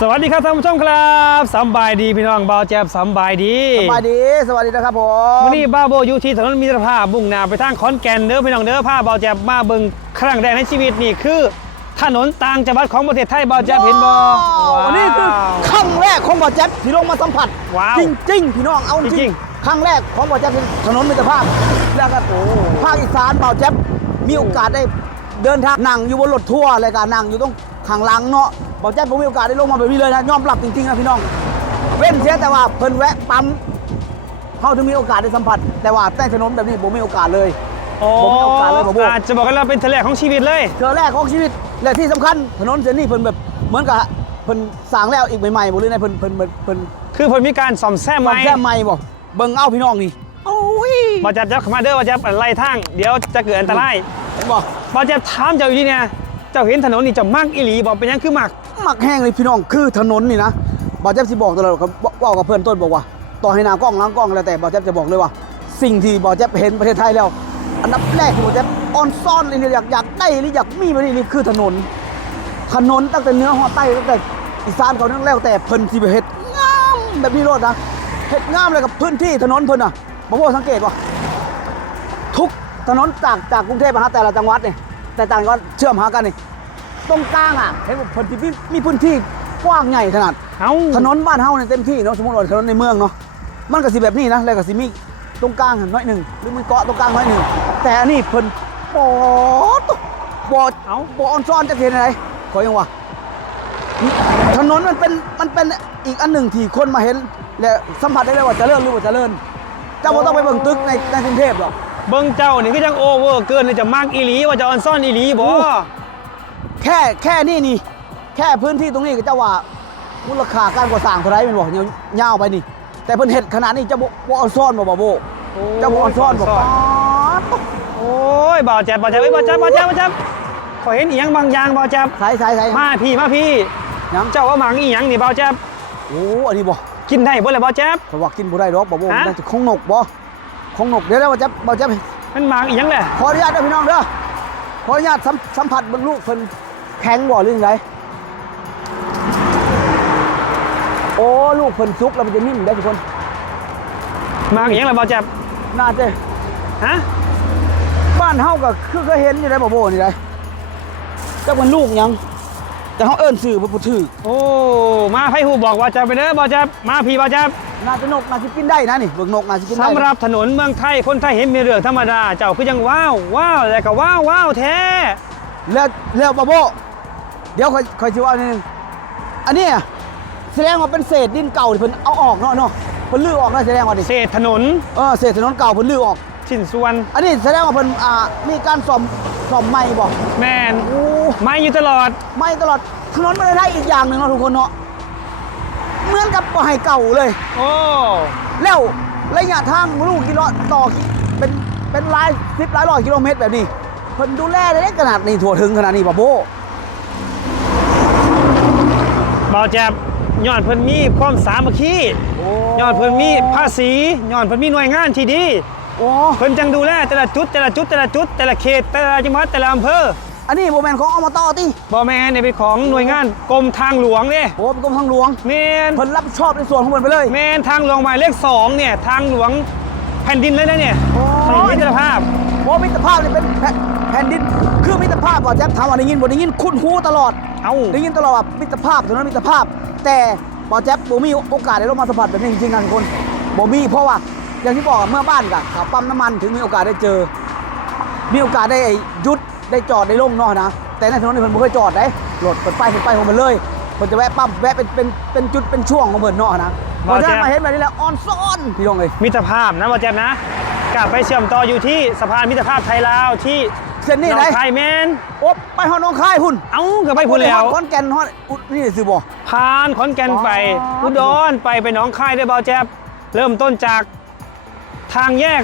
สวัสดีครับท่านผู้ชมครับสำบายดีพี่น้องเบาแจ๊บสำบายดีสวัสดี สวัสดีนะครับผมวันนี้บ้าโบอยู่ที่ถนนมิตรภาพมุ่งหน้าไปทางขอนแก่นเด้อพี่น้องเด้อพาเบาแจ๊บมาเบิ่งครั้งแรกในชีวิตนี่คือ ถนนต่างจังหวัดของประเทศไทยเบาแจ๊บเห็นบ่ว้าวนี่คือครั้งแรกของบอแจ๊บที่ลงมาสัมผัสว้าวจริงๆพี่น้องเอาจจริริงงครั้งแรกของบอแจ๊บคือถนนมิตรภาพแล้วก็ภาคอีสานบอแจ๊บมีโอกาสได้เดินทางนั่งอยู่บนรถทัวร์เลยการนั่งอยู่ตรงข้างหลังเนาะ บอแจ๊บผมมีโอกาสได้ลงมาแบบนี้เลยนะยอมรับจริงๆนะพี่น้อง เว้นเสียแต่ว่าเพิ่นแวะปั๊มเขาถึงมีโอกาสได้สัมผัส แต่ว่าแต่ถนนแบบนี้ผมมีโอกาสเลย ผมมีโอกาสเลยบ่โบ้อาจจะบอกกันว่าเป็นเทอแรกของชีวิตเลยเจอแรกของชีวิตและที่สำคัญถนนเส้นนี้เพิ่นแบบเหมือนกับเพิ่นสร้างแล้วอีกใหม่ๆบ่หรือในเพิ่นเพิ่นเพิ่นเพิ่นคือเพิ่นมีการซ่อมแซมใหซ่อมแซมใหม่บ่เบิ่งเอาพี่น้องนี่โอ้ยบาจ๊บจะเข้ามาเด้อเบาจ๊บไล่ทาง เดี๋ยวจะเกิดอันตรายเห็นบ่บาจ๊บถามเจ้าอยู่นี่เนี่ยเจ้าเห็นถนนนี่เจ้ามักอีหลีบอกเป็นหยังคือมัก มักแห้งเลยพี่น้องคือถนนนี่นะบ่แจ๊บสิบอกตลอดครับว้ากับเพื่อนต้นบอกว่า ต่อให้นากล้องหลังกล้องแล้วแต่บ่แจ๊บจะบอกเลยว่า สิ่งที่บ่แจ๊บเห็นประเทศไทยแล้ว อันดับแรกที่บ่แจ๊บออนซ่อนเลยเนี่ยอยากอยากได้หรืออยากมีมานี่นี่คือถนน ถนนตั้งแต่เนื้อหอใต้ตั้งแต่อีสานเขานั่งแล้วแต่เพิ่นสิไปเฮ็ดงามแบบนี้โลดนะเฮ็ดงามเลยกับพื้นที่ถนนเพิ่นน่ะบ่ว่าสังเกตว่าทุกถนนจากจากกรุงเทพมาหาแต่ละจังหวัดนี่แต่ต่างจังหวัดเชื่อมหากันนี่ ตรงกลางอะเห็นว่าเพิ่นสิมีมีพื้นที่กว้างใหญ่ขนาดเอ้าถนนบ้านเฮาเนี่ยเต็มที่เนาะสมมุติว่าถนนในเมืองเนาะมันก็สิแบบนี้นะแล้วก็สิมีตรงกลางน้อยหนึ่งหรือมีเกาะตรงกลางน้อยหนึ่งแต่อันนี้เพิ่นปอดบอดเอ้าบออนซ้อนจะเห็นอะไรขอยังวะถนนมันเป็นมันเป็นอีกอันหนึ่งที่คนมาเห็น และสัมผัสได้เลยว่าเจริญหรือว่าเจริญเจ้าบ่ต้องไปเบิ่งตึกในในกรุงเทพหรอกเบิ่งเจ้านี่คือจังโอเวอร์เกินเลยจะมักอีหลีว่าจะออนซ่อนอีหลีบ่ แค่แค่นี่นี่ แค่พื้นที่ตรงนี้ก็เจ้าว่ามูลค่าการก่อสร้างเท่าไหรแมันบอกยาวๆไปนี่ แต่เพิ่นเฮ็ดขนาดนี้เจะบ่บ่ออนซ่อนบ่บ่โบเจ้าบ่ออนซ่อนบ่ป๊าดโอ้ยบ่าวแจ๊บบ่าวแจ๊บเอ้ยบ่าวแจ๊บบ่าวแจ๊บบ่าวแจ๊บขอยเห็นอีหยังบางอย่างบ่าวแจ๊บสายสายสายมาพี่มาพี่ยังเจ้าว่าหมังอีหยังนี่บ่าวแจ๊บโอ้อันนี้บ่กินได้บ่เลยบ่าวแจ๊บ เพราะว่ากินบ่ได้ดอกบ่โบฮะ มันจะของนกบ่ของนกเดี๋ยวเดี๋ยวบ่จะบ่จะมันหมังอีหยังแหละขออนุญาตเด้อพี่น้องเด้อขออนุญาตสัมสัมผัสเบิ่งลูกเพิ่น แข็งบ่หรือจังไดโอ้ลูกเพิ่นสุกแล้วมันจะนิ่มได้อทุกคนหมังอีหยังล่ะบ่าวแจ๊บน่าจะฮะบ้านเฮาก็คือเคยเห็นอยู่ได้บ่โบนี่ได้จักมันลูกหยัง แต่เฮาเอิ้นชื่อบ่บ่ถูกโอ้มาไผฮู้บอกว่าจะไปเด้อบ่าวแจ๊บมาพี่บ่าวแจ๊บน่าจะนกน่าสิกินได้นะนี่เบิ่งนกน่าสิกินได้สำหรับถนนเมืองไทยคนไทยเห็นมีเรื่องธรรมดา เจ้าคือยังว้าวว้าวแล้วก็ว้าวว้าวแท้แล้วแล้วบ่โบ เดี๋ยวค่อยค่อยสิว่านิดนึงอันเนี้ยแสดงว่าเป็นเศษดินเก่าที่เพิ่นเอาออกเนาะเนาะเพิ่นลื้อออกเนาะแสดงว่าดิเศษถนนเออเศษถนนเก่าเพิ่นลื้อออก ชิ้นส่วน อันนี้แสดงว่าเพิ่นอ่ามีการซ่อมซ่อมใหม่บ่แมนโอ้ไม่อยู่ตลอดใหม่ตลอดถนนประเทศไทยอีกอย่างหนึงเนาะทุกคนเนาะเหมือนกับบ่ให้เก่าเลย โอ้ แล้วระยะทางลูกกิโลต่อเป็นเป็นหลายสิบหลายร้อยกิโลเมตรแบบนี้เพิ่นดูแลได้ขนาดนี้ทั่วถึงขนาดนี้บ่โบ บ่าวแจ๊บย้อนเพิ่นมีความสามัคคีย้อนเพิ่นมีภาษีย้อนเพิ่นมีหน่วยงานที่ดีโอ้เพิ่นจังดูแลแต่ละจุดแต่ละจุดแต่ละจุดแต่ละเขตแต่ละจังหวัดแต่ละอำเภออันนี้โมเมนต์ของอมตติบ่แม่นเนี่ยเป็นของหน่วยงานกรมทางหลวงเด้โอ้เป็นกรมทางหลวงแม่นเพิ่นรับผิดชอบในส่วนของเพิ่นไปเลยแม่นทางหลวงหมายเลขสองเนี่ยทางหลวงแผ่นดินเลยนะเนี่ยโอ้ถนนมิตรภาพโอ้มิตรภาพนี่เป็นแผ่นแผ่นดินคือมิตรภาพก่อนแจ๊บถามว่าได้ยินบ่ได้ยินคุ้นหูตลอด เอ้า ได้ยินตลอดว่ามิตรภาพถนนมิตรภาพ แต่บอแจ๊บบ่มีโอกาสได้ลงมาสัมผัสแบบนี้จริงๆนะทุกคนบ่มีเพราะว่าอย่างที่บอกอะเมื่อบ้านกับขับปั๊มน้ำมันถึงมีโอกาสได้เจอ มีโอกาสได้หยุดได้จอดได้ลงเนาะนะแต่ในถนนนี่เพิ่นบ่เคยจอดได้รถเปิดไฟเปิดไฟของมันเลยเพิ่นจะแวะปั๊มแวะเป็นเป็นเป็นจุดเป็นช่วงของเพิ่นเนาะนะพอจะมาเห็นแบบนี้แล้วออนซ่อนพี่น้องเอ้ยมิตรภาพนะบ่แจ๊บนะกลับไปเชื่อมต่ออยู่ที่สะพานมิตรภาพไทยลาวที่ เส้นนี้หนไหนองคายแมนโอ้ไปฮอดหน้องคายพุ่นเอ้าก็ไปพูดแล้วขอนแก่นฮอดอุดนี่สิบ่ ผ่านขอนแก่นไป อ๋ออุ อุดรไปไปหนองคายได้เบาแจ๊บเริ่มต้นจากทางแยก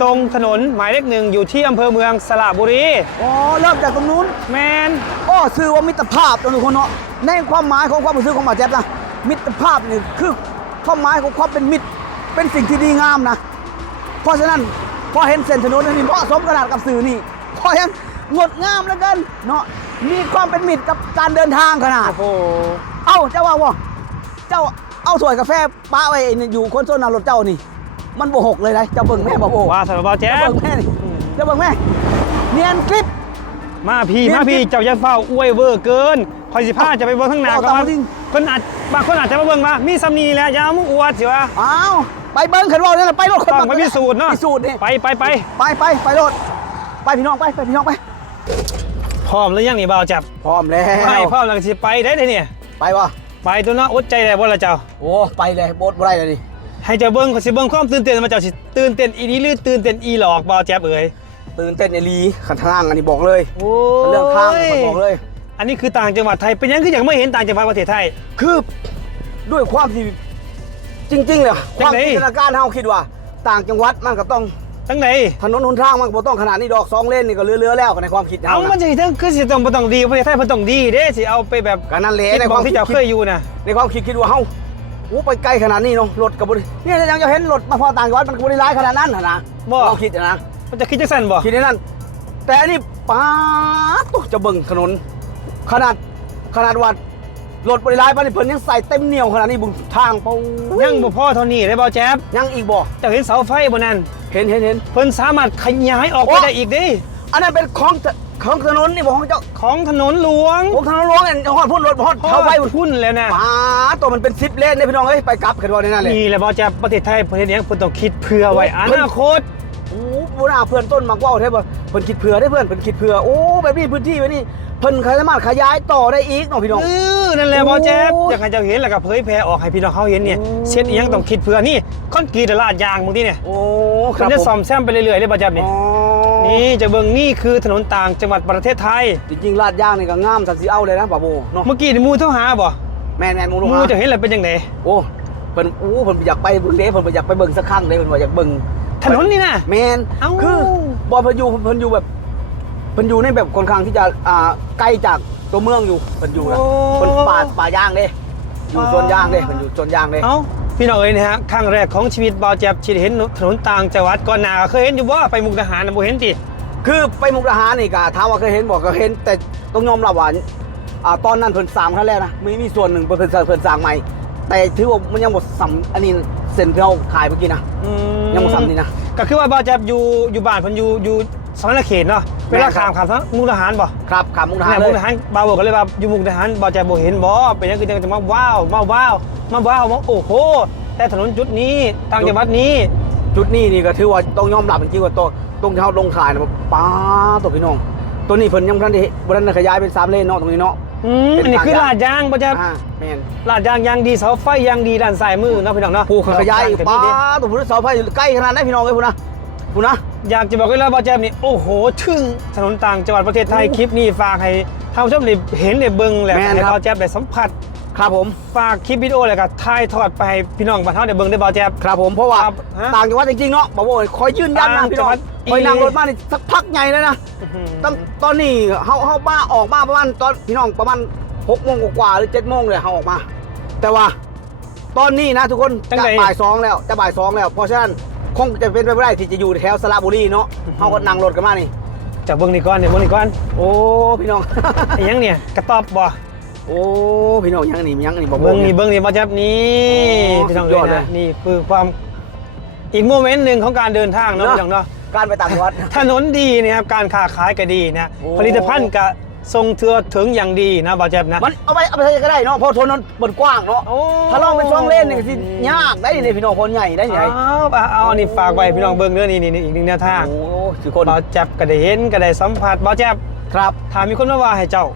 ตรงถนนหมายเลขหนึ่งอยู่ที่อำเภอเมืองสระบุรี อ๋อเริ่มจากตรงนู้นแมนอ้อซื้อว่ามิตรภาพนะทุกคนเนาะในความหมายของความรู้สึกของหมาแจ๊บนะมิตรภาพนี่คือความหมายของความเป็นมิตรเป็นสิ่งที่ดีงามนะ เพราะฉะนั้น พอเห็นเส้นถนนอันนี้เหมาะสมขนาดกับสื่อนี่พอยังงดงามเหลือเกินเนาะมีความเป็นมิตรกับการเดินทางขนาด โอ้โหเอาเจ้าว่าบ่เจ้าเอาถ้วยกาแฟป้าไว้อยู่คนโซนเอารถเจ้านี่ มันบ่หกเลยนะเจ้าเบิ่งแม่บ่โอ้ว่าสำหรับเบาแจ๊เจ้าบเบิ่งแม่นี่เจ้าเบิ่งแม่เนียนคลิป มาพี่เนี่ยมาพี่เจ้าอย่าเฝ้าอวยเวอร์เกินคอยสิพาจะไปเบิ่งข้างหน้าเอาก่ตาอมนมาจริงเพิ่นอาจบางคนอาจจะมาเบิ่งว่ามีสำนีแหล้วอย่ามึงอวดสิวะอ้าว ไปเบิ่งขันว่าเนี่ยไปรถคนต้องไปพิสูจน์เนาะพิสูจน์นี่ไปไปไปไปไปไปรถไปพี่น้องไปไปพี่น้องไป พร้อมหรือยังนี่เบาแจ๊บพร้อมแล้วไม่พร้อมแล้วก็สิไปได้เลยเนี่ยไปวะไปตัวเนาะอดใจได้บ่ล่ะเจ้าโอ้ไปเลยโบดบ่ได้เลยดิให้เจ้าเบิ่งเขาสิเบิ่งความตื่นเต้นมาเจ้าสิตื่นเต้นอีนี้หรือตื่นเต้นอีหลอกเบาแจ๊บเอ๋ยตื่นเต้นไอหลีขันทางอันนี้บอกเลยโอ้ยเรื่องทางมันบอกเลย อันนี้คือต่างจังหวัดไทยเป็นยังคืออย่างไม่เห็นต่างจังหวัดประเทศไทยคือด้วยความที่ จริงๆเลยคจัวามงไหนจินตนาการเฮาคิดว่า ต่างจังหวัดมันก็ต้องทั้งไหนถนนหนทางมันก็บ่ต้องขนาดนี้ดอกสองเลนนี่ก็เรือๆแล้วในความคิดเอาเฮามันนะจะเทั้งคือสิต้องบ่ต้องดีประเทศไทยเพิ่นต้องดีเด้สิเอาไปแบบก็นั่นแหละคิดในบคอวากมที่คิดเจ้าเคยอยู่นะในความคิดคิดว่าเฮาโอ้ไปไกลขนาดนี้เนาะรถกับบริเนี่ยยังจะเห็นรถมาพอต่างจังหวัดมันก็บริร้ายขนาดนั้นน่ะนะบ่เราคิดนะมันจะคิดจังซั่นบ่คิดในนั้น แต่อันนี้ป้าดตุ๊จะเบิ่งถนน ขนาดขนาดว่า รถบริร้ายปานนี้เพิ่นยังใส่เต็มเหนียวขนาดนี้บุงทางเปายังบ่พอเท่านี้ได้บ่แจ๊บยังอีกบ่เจ้าเห็นเสาไฟบ่นั่นเห็นเห็นเห็นเพิ่นสามารถขยายออกไปโอ้ได้อีกเด้อันนั้นเป็นของของถนนนี่บ่ของเจ้าของถนนหลวงของถนนหลวงอันฮอดพุ่นรถฮอดพอเท้าไฟไปพุ่นแล้วนะป้าดตัวมันเป็น10เลนเด้พี่น้องเอ้ยไปกลับกันว่าในนั้นเลยนี่แหละบ่แจ๊บประเทศไทยประเทศนี้เพิ่นต้องคิดเผื่อไว้อนาคตโอ้โหน่าเพื่อนต้นมากว่าวแท้บ่เพิ่นคิดเผื่อได้เพื่อนเพิ่นคิดเผื่อโอ้แบบนี้พื้นที่ไว้นี่ เพิ่นสามารถขยายต่อได้อีกเนาะพี่น้อง เออนั่นแหละบ่แจ๊บโอ้อยากให้เจ้าเห็นแล้วก็เผยแพร่ออกให้พี่น้องเขาเห็นเนี่ยโอ้ เช็ดอีหยังต้องคิดเผื่อนี่คอนกรีตลาดยางบางทีเนี่ยโอ้คเพิ่รันบจะผมซ่อมแซมไปเรื่อยๆเลยบ่แจ๊บนี่อ๋อนี่จะเบิ่งนี่คือถนนต่างจังหวัดประเทศไทย จริงๆลาดย่างนี่ก็งามสักสิเอาเลยนะบ่าวโบเนาะเมื่อกี้นี่หมูเท่าหาบ่แม่นแม่นหมูหลูกมูฮะจะเห็นแล้วเป็นยังไงโอ้เพิ่นโอ้เพิ่นอยากไปเบิ่งเด้เพิ่นอยากไปเบิ่งสักครั้งเด้เพิ่นว่าอยากเบิ่ง ถนนนี่นะ แม่นเอ้า คือบ่เพิ่นอยู่เพิ่นอยู่แบบ เพิ่นอยู่ในแบบค่อนข้างที่จะอ่าไกลจากตัวเมืองอยู่เพิ่นอยู่นะเพิ่นป่าป่าย่างเด้อยู่สวนยางเด้เพิ่นอยู่สวนยางเด้ เอ้าพี่น้องเอ้ยนะฮะครั้งแรกของชีวิตบ่าวแจ๊บที่ได้เห็นถนนต่างจังหวัดก่อนหน้าเคยเห็นอยู่บ่ไปมุกดาหารน่ะบ่เห็นติคือไปมุกดาหารนี่ก็ถามว่าเคยเห็นบ่ก็เห็น แต่ต้องยอมรับว่าอ่าตอนนั้นเพิ่นสร้างครั้งแรกนะมีมีส่วนหนึ่งเพิ่นเพิ่นเพิ่นสร้างใหม่ แต่ถือว่ามันยังบ่สำอันนี้เส้นที่เราขายเมื่อกี้นะอืมยังบ่ซ้ำนี่นะก็คือว่าบ่าวแจ๊บอยู่อยู่บ้านเพิ่นอยู่อยู่ สวรรณเขตเนาะเวลาข้ามข้ามทั้งมุกดาหารบ่ครับขามุกดาหารเนี่ยเลมุกยดาหารบ่าวบอกกันเลยว่าอยู่มุกดาหารบ่าวแจ๊บบ่เห็นบ่เป็นหยังคือจังจะมาว้าวมาว้าวมาว้าวมาโอ้โหแต่ถนนจุดนี้ต่างจังหวัดนี้ จุดนี้นี่ก็ถือว่าต้องยอมรับจริงๆว่าตัวตรงที่เราลงขายนะป้าตัวพี่น้อง ตัวนี้เพิ่นยังบ่ทันได้บ่ทันได้ขยายเป็นสามเลนเนาะตรงนี้เนาะอืมเป็นอันนี้คือทางลาดยางบ่แจ๊บอ่าแม่นลาดยางยางดีเสาไฟยางดีด้านซ้ายมือเนาะพี่น้องเนาะผู้ขยายอีกกันป้าดีตัวผู้เสาไฟอยู่ใกล้ขนาดไหนพี่น้องเอ้ยพุ่นนะพุ่นนะ อยากจะบอกเลยว่าบอแจมนี่โอ้โหถึงถนนต่างจังหวัดประเทศไทยโอ้คลิปนี้ฝากให้ท่านผู้ชมได้เห็นได้เบิ่งแหละแม่นให้ครับ บอแจมได้สัมผัสครับผมฝากคลิปวิดีโอเลยก็ถ่ายทอดไปให้พี่น้องบ้านเฮาได้เบิ่งได้บอแจม ครับผมเพราะว่าครับฮะต่างจังหวัดจริงๆเนาะบอกว่าคอยยืนยันนะต่างพี่น้องจังหวัดคอยนั่งอีหลีรถมานี่สักพักใหญ่เลยนะตั้งตอนนี้เฮาเฮาบ้าออกมาประมาณตอนพี่น้องประมาณหกโมงกว่าๆหรือเจ็ดโมงเลยเฮาออกมา แต่ว่า ตอนนี้นะทุกคนจังจะใดบ่ายสองแล้วจะบ่ายสองแล้วเพราะฉะนั้น คงจะเป็นไปไม่ได้ที่จะอยู่แถวสระบุรีเนาะเฮาก็นั่งรถกันมานี่จากเบิ่งนี่ก่อนเนี่ยเบิ่งนี่ก่อนโอ้พี่น้องไอ้หยังเนี่ยกระต๊อบบ่โอ้พี่น้องยังนี่ยังนี่บอกเบิ่งนี่เบิ่งนี่บอแจมนี่โอ้พี่น้องสุดยเอ้อดยเลยนะนี่คือความอีกโมเมนต์หนึ่งของการเดินทางเนาะเนอะพี่น้องเนาะการไปต่างจังหวัดถนนดีนะครับการค้าขายก็ดีนะโอ้ผลิตภัณฑ์ก็ ทรงเทือถึงอย่างดีนะบอแจมนะมันเอาไปเอาไปใช้ก็ได้เนาะเพราะถนนมันกว้างเนาะโอ้ถ้าลองเป็นช่องเล่นนี่สิยากได้นี่พี่น้องคนใหญ่ได้ไงอ้าวเอาเอาอันนี้ฝากไว้พี่น้องเบิ่งเด้อนี่นี่นี่อีกหนึ่งแนวทางโอ้สิคนบอแจ๊บก็ได้เห็นก็ได้สัมผัสบอแจ๊บครับถามมีคนมาว่าให้เจ้า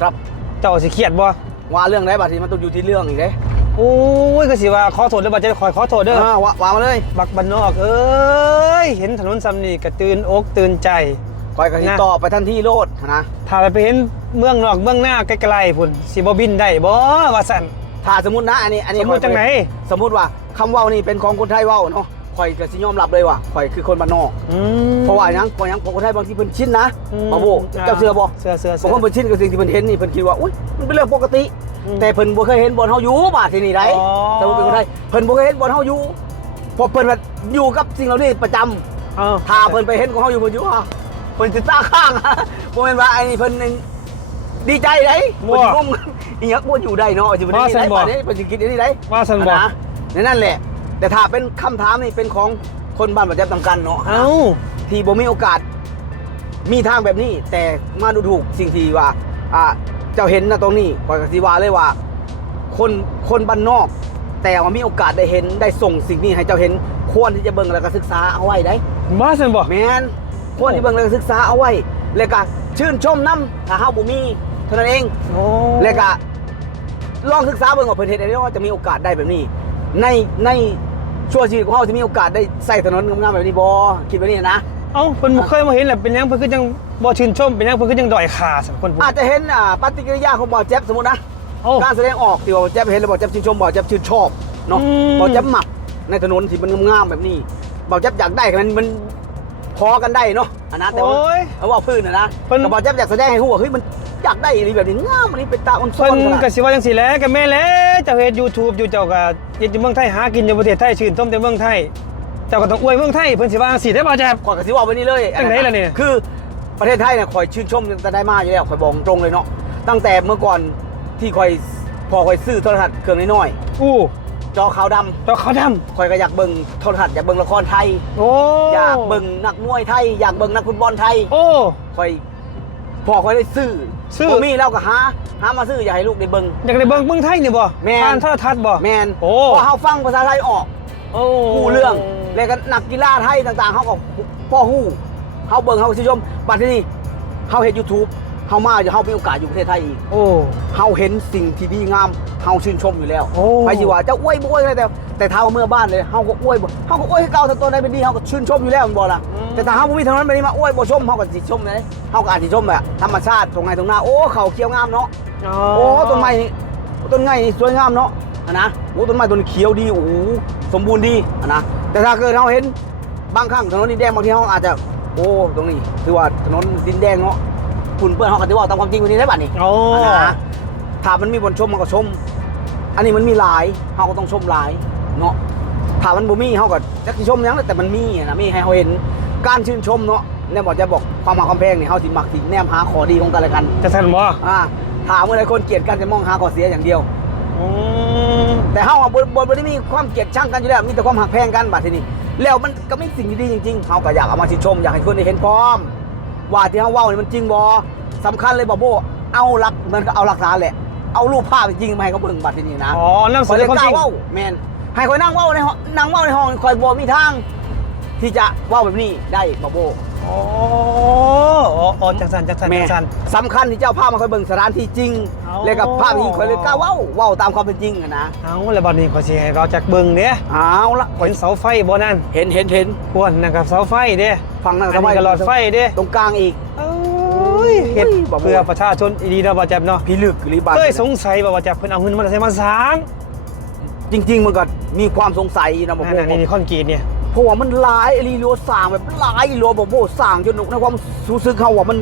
ครับเจ้าสิเครียดบ่ว่าเรื่องไหนบัดนี้มันต้องอยู่ที่เรื่องอีกเด้โอ้ยก็สิว่าขอโทษเด้อบอแจ๊บคอยขอโทษเด้ออ่าว่าว่ามาเลย บักบันนอกเอ้ยเห็นถนนซ้ำนี่ก็ตื่นอกตื่นใจ คอยกระตินะต่อไปทันที่โลดนะถ้าไปเห็นเมืองนอกเมืองหน้าไกลๆพุ่นสิบ่บินได้บ่ว่าซั่นถ้าสมมตินะอันนี้อันนี้สมมุติจังไหนสมมติว่าคำเว่านี่เป็นของคนไทยเว่าเนาะคอยก็สิยอมรับเลยว่าคอยคือคนบ้านนอกอืมเพราะว่าหยังเพราะหยังคนไทยบางทีเพิ่นชินนะอืมบ่โบเจ้าเสือบ่เสือเสือเสืบางคนเพิ่นชินกับสิ่งที่เพิ่นเห็นนี่เพิ่นคิดว่าอุ้ยมันเป็นเรื่องปกติอืมแต่เพิ่นบ่เคยเห็นบอนเฮาอยู่บาดที่นี่ได้อ๋อแต่ว่าเป็นคนไทยเพิ่นบ่เคยเห็นบอนเฮาอยู่เพราะเพิ่นว่าอยู่กับสิ่งเหล่านี้ประจำเอ้าถ้าเพิ่นไปเห็นของเขาอยู่เพิ่นอยู่ว่า เพิ่นสิตาข้างบ่แม่นว่าไอ้นี่เพิ่นนึงดีใจเลยว้ามันร่มอีหยังบ่อยู่ได้เนาะสิบ่ได้ว่าซั่นได้บ่ ป่านนี้มันสิคิดอันนี้ได้ว่าสันบอกนะในนั่นแหละ แต่ถ้าเป็นคำถามนี่เป็นของคนบ้านประจับตังกันเนาะ เอ้า ที่บ่มีโอกาส มีทางแบบนี้ แต่มาดูถูกสิ่งที่ว่า อ่า เจ้าเห็นนะตรงนี้ปอยกสิว่าเลยว่า คนคนบ้านนอก แต่ว่ามีโอกาสได้เห็นได้ส่งสิ่งนี้ให้เจ้าเห็นควรที่จะเบิ่งแล้วก็ศึกษาเอาไว้ได้ว่าสันบอกแมน ควรที่เบิ่งแล้วก็ศึกษาเอาไว้แล้วก็ชื่นชมน้ำถ้าเฮาบ่มีเท่านั้นเองโอ้แล้วก็ลองศึกษาเบิ่งว่าเพิ่นเฮ็ดได้ว่าจะมีโอกาสได้แบบนี้ ในในชั่วชีวิตของเฮาจะมีโอกาสได้ใส่ถนนงามๆแบบนี้บ่คิดแบบนี้นะ เอ้าเพิ่นบ่เคยมาเห็นแหละเป็นหยังเพิ่นคือจังบ่ชื่นชมเป็นหยังเพิ่นคือจังด้อยค่าสักคนพูดอาจจะเห็นอ่าปฏิกิริยาของบ่าวแจ๊บสมมุตินะโอ้ การแสดงออกที่ว่าบ่าวแจ๊บเห็นแล้วบ่าวแจ๊บชื่นชมบ่าวแจ๊บชื่นชอบเนาะอืม บ่าวแจ๊บหมักในถนนที่มันงามๆแบบนี้บ่าวแจ๊บอยากได้มันมัน พอกันได้เนาะอันนั้นแต่ว่าโอ้ยเอาว่าพื้นนะนะเพิ่น แต่บ่าวแจ๊บอยากแสดงให้ฮู้ว่าเฮ้ยมันอยากได้อีหลีแบบนี้งามอันนี้เป็นตาอ่อนซ้อเพิ่นนขนาดก็สิว่าจังซี่แหละก็แม่นแหละเจ้าเฮ็ด YouTube อยู่เจ้าก็เฮ็ดอยู่เมืองไทยหากินอยู่ประเทศไทยชื่นชมแต่เมืองไทย เจ้าก็ต้องอวยเมืองไทยเพิ่นสิว่าจังซี่ได้บ่แจ๊บข่อยก็สิว่าไว้นี่เลยจังไหนล่ะเนี่ย คือประเทศไทยเนี่ยข่อยชื่นชมตั้งแต่ได้มาอยู่แล้วข่อยบอกตรงเลยเนาะตั้งแต่เมื่อก่อนที่ข่อยพอข่อยซื้อโทรทัศน์เครื่องน้อยอู้ๆ จอขาวดำเจ้าขาวดำข่อยก็อยากเบิ่งโทรทัศน์อยากเบิ่งละครไทย โอ้อยากเบิ่งนักมวยไทย อยากเบิ่งนักฟุตบอลไทย โอ้ข่อยพอข่อยได้ซื้อซื้อบ่มีแล้วก็หาหามาซื้ออยากให้ลูกได้เบิ่งอยากได้เบิ่งเมืองไทยนี่บ่แม่นผ่านโทรทัศน์บ่แมนโอ้พอเฮาฟังภาษาไทยออกโอ้ฮู้เรื่องแล้วก็นักกีฬาไทยต่างๆเฮาก็พ่อฮู้เฮาเบิ่งเฮาก็ชื่นชมบัดทีนี้เฮาเฮ็ด YouTube เฮามาอยู่เฮามีโอกาสอยู่ประเทศไทยอีกโอ้ เฮาเห็นสิ่งที่ดีงามเฮาชื่นชมอยู่แล้วโอ้ ไปสิว่าจะอวยบ่อวยอะไรแต่แต่ถ้าว่าเมื่อบ้านเลยเฮาก็อวยบ่เฮาก็อวยให้เก่าถ้าตัวใดเป็นดีเฮาก็ชื่นชมอยู่แล้วแมันบ่ล่ะแต่ถ้าเฮาบ่มีทางนั้นไปนี่มาอวยบ่ชมเฮาก็สิชมเลยเฮาก็อาจสิชมแบบธรรมชาติตรงไหนตรงหน้าโอ้เขาเขียวงามเนาะ โอ้ต้นไม้นี่ต้นไม้นี่สวยงามเนาะอะนะโอ้ต้นไม้ต้นเขียวดีโอ้โหสมบูรณ์ดีอะนะแต่ถ้าเกิดเฮาเห็นบางครั้งถนนดินแดงบางทีเฮาอาจจะ โอ้ตรงนี้ถือว่าถนนดินแดงเนาะ ฝุ่นเปื้อนเฮาก็สิเว่าตามความจริงวันนี้ได้บัดนี้โอ้นะถ้ามันมีบนชมมันก็ชม อันนี้มันมีหลายเขาก็ต้องชมหลายเนาะถ้ามันบ่มีเขาก็จักสิชมหยังแต่มันมีอะนะมีให้เขาเห็นการชื่นชมเนาะแน่บอกจะบอกความหาความแพงนี่เขาสิมักสิแนมหาข้อดีของกันและกันจะสั่นบ่อ่าถามเมื่อไรคนเกลียดกันจะมองหาข้อเสียอย่างเดียวอืมแต่เฮาอะบ่บ่บ่ได้มีความเกลียดชังกันอยู่แล้วมีแต่ความหักแพงกันบัดทีนี้แล้วมันก็มีสิ่งดีๆจริงๆเฮาก็อยากเอามาชื่นชมอยากให้คนได้เห็นพร้อม ว่าที่เฮาเว้านี่มันจริงบ่สำคัญเลยบ่โบเอาหลักมันก็เอาหลักฐานแหละ เอารูปภาพจริงมาให้เขาเบิ่งบัดทีนี้นะอ๋อนำคเสอยนเลอยความกล้าจริง เว้าแมนให้คอยนั่งเว้าในห้องนั่งเว้าในห้องคอยบ่มีทาง ที่จะเว้าแบบนี้ได้บ่โบ โอ้โอ้โอ้จังสันจังสันแม่จังสัน สำคัญที่เจ้าภาพมาคอยเบิ่งสถานที่จริง เอา แล้วกับภาพจริงคอยเลยกล้าเว้าเว้าตามความเป็นจริงอะนะเอาแล้วบัดนี้ขอยสิให้เราจากเบิ่งเด้เอาละคอยเห็นเสาไฟบ่นั่นเห็นเห็นเห็นพวนนั่นกับเสาไฟเด้ฟังนั่นอันทำไมนี้ก็หลอดไฟเด้ตรงกลางอีก เอ้ยเฮ็ดบ่บ่ เพื่อประชาชนอีดีเนาะบ่แจ็บเนาะพี่ลึกหรือบาเคยสงสัยบ่ว่าแจ็บเพิ่นเอาเงินมาใส่มาสร้างจริง ๆ มันก็มีความสงสัยนะบ่โบนั่นน่ะนี่นี่คอนกรีตเนี่ย เพราะว่ามันหลายอลีโลสร้างแบบหลายอีโลบ่โบสร้างจนในความรู้สึกเขาว่ามัน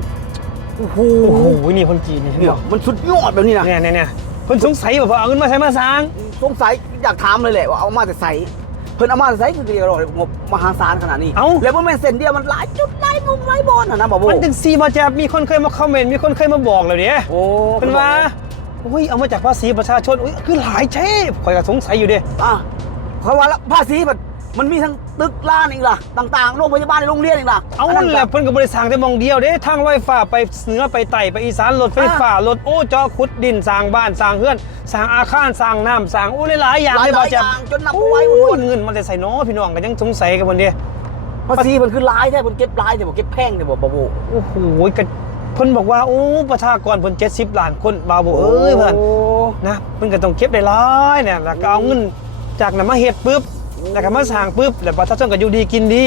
โอ้โหโอ้โหนี่คอนกรีตนี่เนี่ยมันสุดยอดแบบนี้นะเนี่ยเนี่ยเนี่ยเพิ่นสงสัยบ่ว่าเอาเงินมาใส่มาสร้างสงสัยอยากถามเลยแหละว่าเอามาแต่ใส่เพิ่นเอามาแต่ใส่คือเดียวงบมหาศาลขนาดนี้เอ้าแล้วมันเป็นเส้นเดียวมันหลายจุดหลายมุมหลายบอลนะนะบ่าวโบมันจังซี่บ่แจ็บมีคนเคยมาคอมเมนต์มีคนเคยมาบอกแล้วเด้โอ้เป็นว่าอุ้ยเอามาจากภาษีประชาชนอุ้ยคือหลายเช่ข่อยก็สงสัยอยู่เด้อะเพราะว่าละภาษีมัน มันมีทั้งตึกล้านอีกล่ะ ต่างๆ โรงพยาบาลโรงเรียนอีกล่ะเอานนั้นแหละเพิ่นก็บ่ได้สร้างแต่หมองเดียวเด้ทางลอยฟ้าไปเหนือไปใต้ไปอีสานรถไฟฟ้ารถโอ้จอขุดดินสร้างบ้านสร้างเฮือนสร้างอาคารสร้างน้ำสร้างโอ้หลายๆอย่างหลายเลยหบ่ลายอจ๊ะย่างจนนับบ่ไหว้บ่โอ้ถ้วยนเงินมันได้ใส่น้อพี่น้องก็ยังสงสัยกันบ่เด้ภาษีมันคือหลายแท้มันเก็บหลายแต่บ่เก็บแพงแต่บ่บ่าวโบโอ้โหก็เพิ่นบอกว่าโอ้ประชากรเพิ่น70ล้านคนบาวบ่เอ้ยเพิ่นโอ้นะเพิ่นก็ต้องเก็บได้หลายเนี่ยแล้วก็เอาเงินจากนั้นมาเฮ็ดปุ๊บ แล้วก็มาสร้างปุ๊บแล้วประชาชนก็อยู่ดีกินดี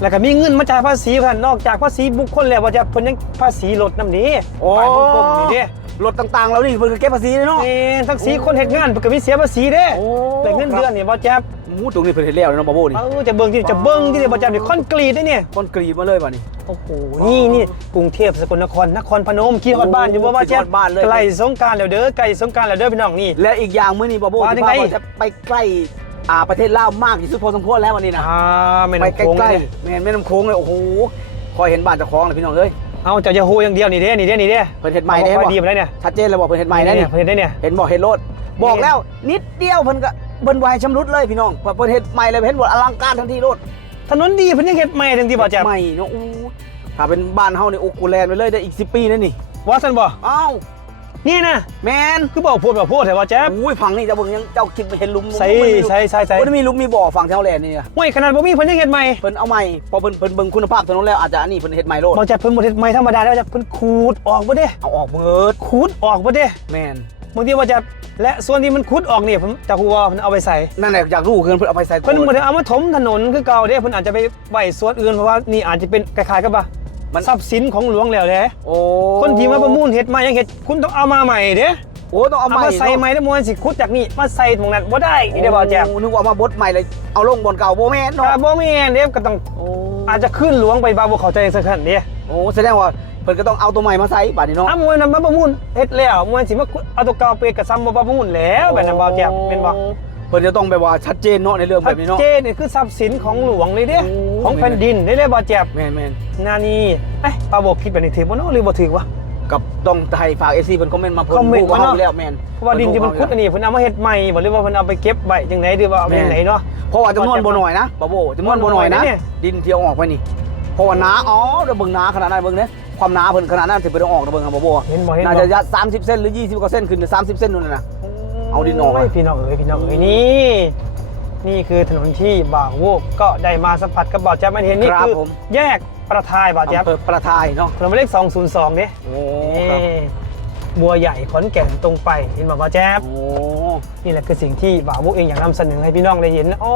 แล้วก็มีเงินมาจ่ายภาษีเพิ่นนอกจากภาษีบุคคลแล้วว่าจะเพิ่นยังภาษีรถนำนี้โอ้ฝ่ายบุคคลนี่เด้รถต่างๆแล้วนี่เพิ่นก็เก็บภาษีเลยเนาะแม่นทั้งสีคนเฮ็ดงานเพิ่นก็มีเสียภาษีเด้โอ้ แต่เงินเดือนนี่บ่แจ๊บหมูตรงนี้เพิ่นเฮ็ดแล้วเนาะบ่าวโบนี่ เออจะเบิ่งที่จะเบิ่งที่บ่แจ๊บนี่คอนกรีตเด้เนี่ย คอนกรีตมาเลยบัดนี้โอ้โห นี่นี่กรุงเทพสกลนคร นครพนมคิดฮอดบ้านอยู่บ่ว่าแจ๊บคิดฮอดบ้านเลยใกล้สงกรานต์แล้วเด้อใกล้สงกรานต์แล้วเด้อพี่น้องนี่ และอีกอย่างมื้อนี้บ่าวโบว่าที่จังไง ว่าจะไปใกล้ อ่าประเทศลาวมากที่สุดพอสมควรแล้ววันนี้นะอ่าแม่ไปน้ำใกโขงล้เลยๆแม่นแม่น้ำโค้งเลยโอ้โหคอยเห็นบ้านเจ้าของเลยพี่น้องเอ้ยเอาเจ้าจะโฮอย่างเดียวนี่เด้นี่เด้นี่เด้เพิ่นเฮ็ดใหม่ได้เอาบ่ดีมาได้เนี่ยชัดเจนแล้วบอกเพิ่นเฮ็ดใหม่ได้นี่ เพิ่นได้เนี่ย เห็นบอกเห็นรถบอกแล้วนิดเดียวเพิ่นก็เพิ่นวายชำรุดเลยพี่น้องเพิ่นเฮ็ดใหม่เลยเห็นบ่อลังการทันทีรถถนนดีเพิ่นยังเฮ็ดใหม่ทั้งที่บ่แจ๊บใหม่เนาะอู้ถ้าเป็นบ้านเฮานี่โอ้กูแลนไปเลยได้อีก 10 ปีนั่นนี่ว่าซั่นบ่อ้าว นี่นะแมนคือบอกพูดแบบพูดแต่ว่าแจ๊บอุ้ยฝั่งนี้เจ้าเบิ่งยังเจ้าคิดไปเห็นหลุมใส่บ่มีหลุมใส่ใส่ใส่บ่ได้มีหลุมมีบ่อฝั่งแถวแลนนี่นะห้วยขนาดบ่มีเพิ่นยังเฮ็ดใหม่เพิ่นเอาใหม่พอเพิ่นเพิ่นเบิ่งคุณภาพถนนแล้วอาจจะอันนี้เพิ่นเฮ็ดใหม่โลดบ่แจ๊บเพิ่นบ่เฮ็ดใหม่ธรรมดาแล้วแจ๊บเพิ่นขูดออกบ่เด้เอาออกเบิดขูดออกบ่เด้แมนบางทีว่าจะและส่วนที่มันขุดออกเนี่ยผมจะฮู้ว่ามันเอาไปใส่นั่นแหละอยากรู้คือเพิ่นเอาไปใส่เพิ่นบ่ได้เอามาถมถนนคือเก่าเด้เพิ่นอาจจะไปไว้ส่วนอื่นเพราะว่านี่อาจจะเป็นคล้ายๆกับว่า มันทรัพย์สินของหลวงแล้วเด้โอ้คนที่มาประมูลเฮ็ดมายังเฮ็ดคุณต้องเอามาใหม่เด้โอ้ต้องเอาเอาใหม่มาใส่ใหม่ได้มวนสิขุดจากนี่มาใส่ตรงนั้นบ่ได้อีได้บ่แจ๊บโอ้นึกว่าเอามาบดใหม่เลยเอาลงบนเก่าบ่แม่นถ้าเนาะบ่แม่นเด้ก็ต้องโอ้อาจจะขึ้นหลวงไปบาบ่เข้าใจสักขั้นเด้โอ้แสดงว่าเพิ่นก็ต้องเอาตัวใหม่มาใส่บาดนี้เนาะถ้ามวยนำมาประมูลเฮ็ดแล้วมวยสิมาขุดเอาตัวเก่าไปก็ซ้ำบ่ประมูลแล้วแบบนั้นบ่แจ๊บแม่นบ่ เพิ่นจะต้องแบบว่าชัดเจนเนาะในเรื่องชัแบดบนี้เนาะ เจนนี่คือทรัพย์สินของหลวงเลยเด้โอ้ ของแผ่นดินได้เลยบ่แจ๊บแม่นแม่นนานี่เอ้ยปาโบคิดแบบนี้ถือบ่เนาะหรือบ่ถือวะ กับต้องให้ฝาก AC เพิ่นคอมเมนต์มาเพิ่นคอมเมนต์รู้ว่ามาเนาะ เฮาแล้วแม่นเพราะว่าดินที่มันขุดอันนี้เพิ่นเอามาเฮ็ดใหม่บ่หรือว่าเพิ่นเอาไปเก็บไว้จังไดหรือว่าเอาไปจังไหนเนาะ เพราะว่าจำนวนบ่น้อยนะบ่โบจำนวนบ่น้อยนะ เนี่ย ดินที่เอาออกไปนี่เพราะว่าหนาอ๋อเดี๋ยวเบิ่งหนาขนาดนั้นเบิ่งเด้ความหนาเพิ่นขนาดนั้นสิเพิ่นเอาออกเด้อเบิ่งครับบ่โบเห็นบ่เห็นบ่น่าจะยัด30เส้นหรือ20กว่าเส้นขึ้นหรือ30เส้นนู่นน่ะนะ เอาดินออกโยพี่น้องเอ้ยพี่น้องเอ้ยนี่ นี่คือถนนที่บ่าวโวกก็ได้มาสัมผัสกับบ่าวแจ๊บมันเห็นนี่ครับคือผมแยกประทายบ่าวแจ๊บอำเภอประทายเนาะถนนหมายเลข202เด้โอ้นี่ครับบัวใหญ่ขอนแก่นตรงไปเห็นบ่บ่าวแจ๊บโอ้นี่แหละคือสิ่งที่บ่าวโวกเองอยากนำเสนอให้พี่น้องได้เห็นโอ้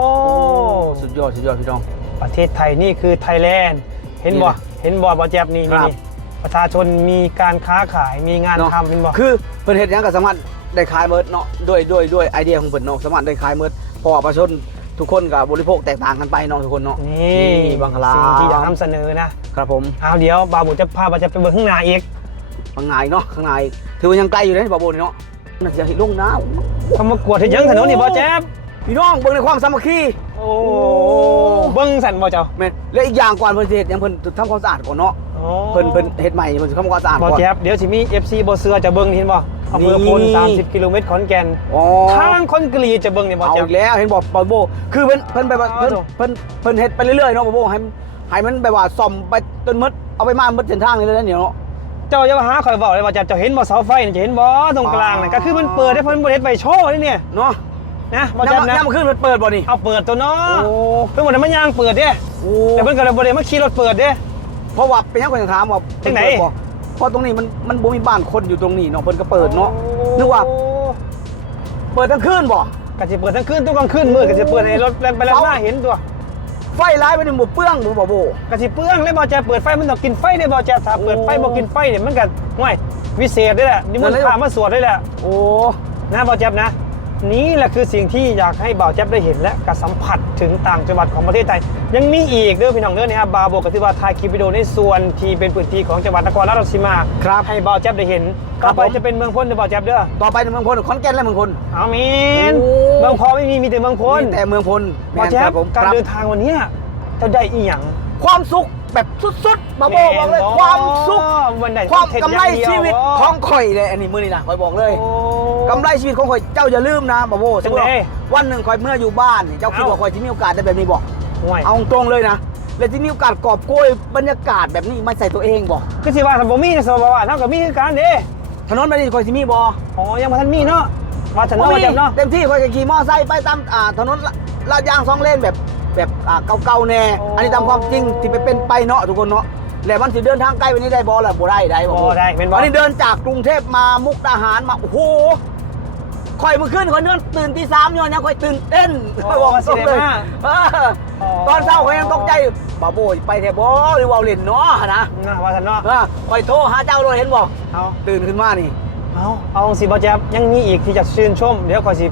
สุดยอดสุดยอดพี่น้อง ประเทศไทยนี่คือไทยแลนด์เห็นบ่นี่เห็นบ่บ่แจ๊บนี่ครันี่บประชาชนมีการค้าขายมีงานเนาะทำเห็นบ่คือเพิ่นเฮ็ดหยังก็สามารถ ได้ขายเมิดเนาะด้วยด้วยด้วยไอเดียของเพิ่นเนาะสามารถได้ขายเมิดเพราะว่าประชาชนทุกคนก็บริโภคแตกต่างกันไปเนาะทุกคนเนาะนี่บางคลาสิ่งที่อยากนำเสนอนะครับผมเอาเดี๋ยวบ่าวบุจะพาบ่จะไปเบิ่งข้างหน้าอีกข้างในเนาะข้างในถือว่ายังไกลอยู่เลยบาโบนี่เนาะน่าจะลงน้คำว่ากวดเฮ็ดหยังถนนนี่บ่แจ๊บำพี่น้องเบิ่งในความสามัคคี โอ้เบิ่งสั่นบ่เจ้าแม่นและอีกอย่างก่อนเพิ่นสิเฮ็ดหยังเพิ่นทำความสะอาดก่อนเนาะโอ้เพิ่นเพิ่นเฮ็ดใหม่เพิ่นสิทำความสะอาดบ่ก่อน แจ๊บเดี๋ยวสิมี FC บ่เสือจะเบิ่งนี่เห็นบ่อำเภอพลนี่ 30 กิโลเมตรขอนแก่นอ๋อ ทางคอนกรีตจะเบิ่งนี่บ่เอาแจ๊บ อีกแล้วเห็นบอกบาโบ คือเพิ่นเพิ่นไปว่าเพิ่นเอาเพิ่นเพิ่นเฮ็ดไปเรื่อยๆเนาะบาโบให้ให้มันแบบว่าซ่อมไปจนหมดเอาไปมาหมดเส้นทางเลยเลยเนี่ยเนาะ เจ้าอย่ามาหาข่อยบอกเลยว่าแจ๊บเจ้าเห็นบ่เสาไฟนี่จะเห็นบ่ตรงกลางน่ะก็คือมันเปิดให้เพิ่นบ่ได้เฮ็ดไว้โชว์นี่เนี่ย เนาะ นะบ่แจ๊บนะน้ำมันขึ้นมันเปิดบ่นี่เอาเปิดตัวเนาะโอ้เพิ่นบ่ได้มายางเปิดเด้โอ้แต่เพิ่นก็เลยบ่ได้มาขี่รถเปิดเด้เพราะว่าเป็นยังคนถามว่าจังไหนเปิดบ่เพราะตรงนี้มันมันบ่มีบ้านคนอยู่ตรงนี้เนาะเพิ่นก็เปิดเนาะนึกว่าเปิดทั้งคืนบ่ก็สิเปิดทั้งคืนตัวกลางคืนมืดก็สิเปิดให้รถแล่นไปแล้วมาเห็นตัวไฟร้ายไปนี่บ่เปลื้องบ่บ่โบก็สิเปลืองเลยบ่แจเปิดไฟมันต้องกินไฟได้บ่แจถ้าเปิดไฟบ่กินไฟเนี่ยมันก็ห่วยวิเศษได้แหละนี่มันนั่นเลยพามาสวดได้แหละโอ้นะบ่แจนะ นี่แหละคือสิ่งที่อยากให้บ่าวแจ๊บได้เห็นและก็สัมผัสถึงต่างจังหวัดของประเทศไทย ยังมีอีกเด้อพี่น้องเด้อนะครับบาวโบกที่ว่าถ่ายคลิปวิดีโอในส่วนที่เป็นพื้นที่ของจังหวัดนครราชสีมาครับให้บ่าวแจ๊บได้เห็นครัต่บอไปผมจะเป็นเมืองพ้นเด้อบ่าวแจ๊บเด้อต่อไปในเมืองพลขอนแก่นและเมืองพล เอามีนโอ้ เมืองพอไม่มีมีแต่เมืองพ้นมีแต่เมืองพลบ่าวแม่นแจ๊คบรับผมการครับเดินทางวันเนี้ยเจ้าได้อีหยัง ความสุข แบบสุดๆมาโบบอกเลยความสุขวันไหนความเทศกำไรอย่างเดียชีวิตของข่อยเลยอันนี้มื้อนี้นะข่อยบอกเลยโอ้กำไรชีวิตของข่อยเจ้าอย่าลืมนะบาโบสมมติว่าจังได๋วันหนึ่งข่อยเมื่ออยู่บ้านนี่เจ้าคิดเอ้าว่าข่อยจะมีโอกาสได้แบบนี้บอกห่วยเอาตรงเลยนะแล้วที่มีโอกาสกอบโกยบรรยากาศแบบนี้ไม่ใส่ตัวเองบอกคือสิว่าถ้าบ่มีสบว่าเท่ากับมีคือกันเด้ถนนแบบนี้ข่อยสิมีบออ๋อยังบ่ทันมีเนาะว่าถนนว่าจับเนาะเต็มที่ข่อยจะขี่มอไซค์ไปตามอ่าถนนละลาดยางสองเลนแบบ แบบอ่าเก่าๆแน่ โอ้ อันนี้ตามความจริงที่ไปเป็นไปเนาะทุกคนเนาะแล้วมันสิเดินทางไกลวันนี้ได้บอล่ะบ่ได้ได้บ่บ่ได้เป็นบ่อันนี้เดินจากกรุงเทพมามุกดาหารมาโอ้โหข่อยเมื่อคืนข่อยนอนตื่นตีสามย้อนยังข่อยตื่นเต้นโอ้ข่อยบอกว่าสิตรงเลยได้มาเออตอนเช้าข่อยยังตกใจบ่าโบยไปแถบบ่หรือว่าเล่นเนาะนะน่าว่าซั่นเนาะเออข่อยโทรหาเจ้าเลยเห็นบ่เอาตื่นขึ้นมานี่ เอาเอาสิบ่แจ๊บยังมีอีกที่จะชื่นชม เดี๋ยวขอยสิ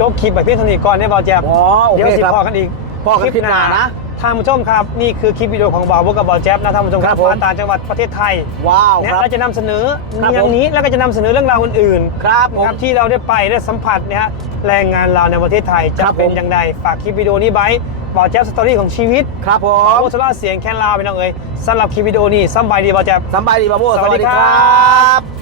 จบคลิปไปเพียงเท่านี้ก่อนได้บ่แจ๊บอ๋อโอเดี๋ยวเคสิครับพอกันอีกพอกันคลิปหน้านะท่านผู้ชมครับ นี่คือคลิปวิดีโอของบ่าวบุกกับบ่าวแจ๊บนะท่านผู้ชมคครัรับบผม มาต่างจังหวัดประเทศไทยว้าวเนี่ยครับ เราจะนำเสนอครับอย่างนี้แล้วก็จะนำเสนอเรื่องราวอื่นๆครับผมนะครับที่เราได้ไปได้สัมผัสเนี่ยฮะแรงงานเราวในประเทศไทยจะครับเป็นผมอย่างไรฝากคลิปวิดีโอนี้ไว้บอแจ๊บสตอรี่ของชีวิตครับผบอมโบสลาเสียงแคนลาวไปน้องเอ๋ยสำหรับคลิปวิดีโอนี้ซ้ำใบดีบอแจ๊บ สำบายดีบาโบสวัสดีครับสวัสดีครับ